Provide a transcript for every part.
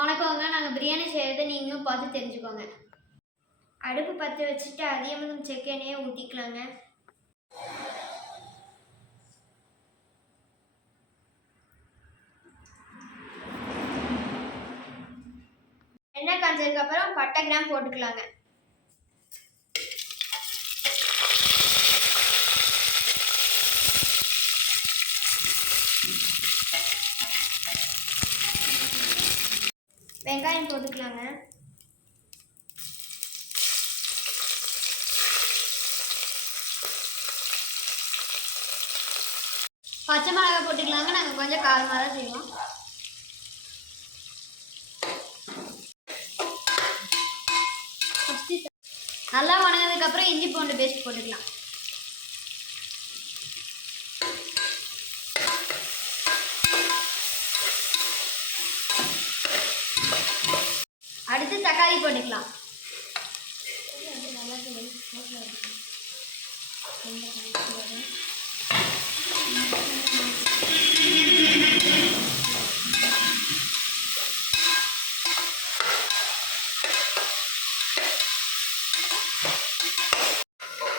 வணக்கங்க. நாங்கள் பிரியாணி செய்கிறத நீங்களும் பார்த்து தெரிஞ்சுக்கோங்க. அடுப்பு பற்ற வச்சுட்டு அதிகமாக செக்கு எண்ணெயை ஊற்றிக்கலாங்க. எண்ணெய் காய்ச்சதுக்கப்புறம் பட்டை கிராம் போட்டுக்கலாங்க. வெங்காயம் போட்டுக்கலாங்க. பச்சை மிளகாய் போட்டுக்கலாங்க. நாங்கள் கொஞ்சம் காரமாக தான் செய்வோம். நல்லா வணங்கினதுக்கப்புறம் இஞ்சி பூண்டு பேஸ்ட் போட்டுக்கலாம். அடுத்து தக்காளி போட்டுக்கலாம்.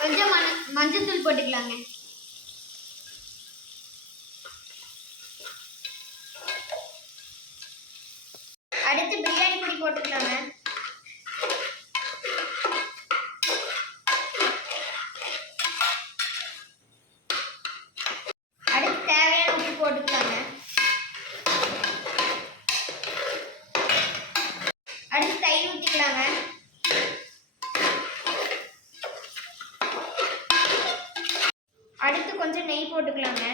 கொஞ்சம் மஞ்சத்தூள் போட்டுக்கலாங்க. அடுத்து பிரியாணி பொடி போட்டுக்கலாங்க. அடுத்து தேவையான உப்பு போட்டுக்கலாங்க. அடுத்து தயிர் ஊற்றிக்கலாங்க. அடுத்து கொஞ்சம் நெய் போட்டுக்கலாங்க.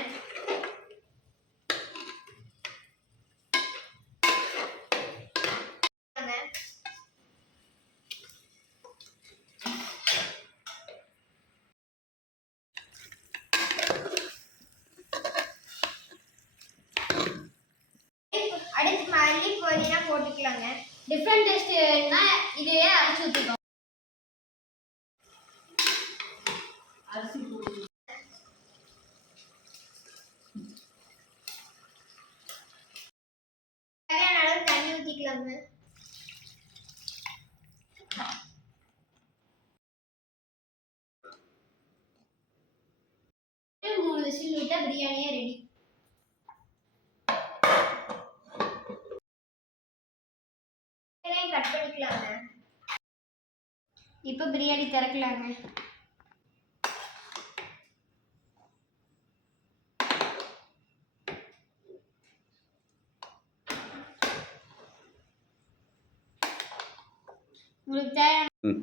அடுத்து மல்லி பொடினா போட்டுக்கலாங்க. டிஃப்ரெண்ட் டேஸ்ட்னா இதுவே அரைச்சி ஊற்றிக்கோங்க. அரிசி போட்டு தேவையான அளவு தண்ணி ஊற்றிக்கலாங்க. மூணு விசில் விட்டா பிரியாணியே ரெடி. கட் பண்ணிக்கலாங்க. இப்போ பிரியாணி திறக்கலாங்க. உங்களுக்கு தேவையான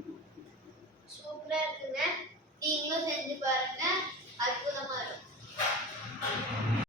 சூப்பரா இருக்குங்க. நீங்களும் செஞ்சு பாருங்க.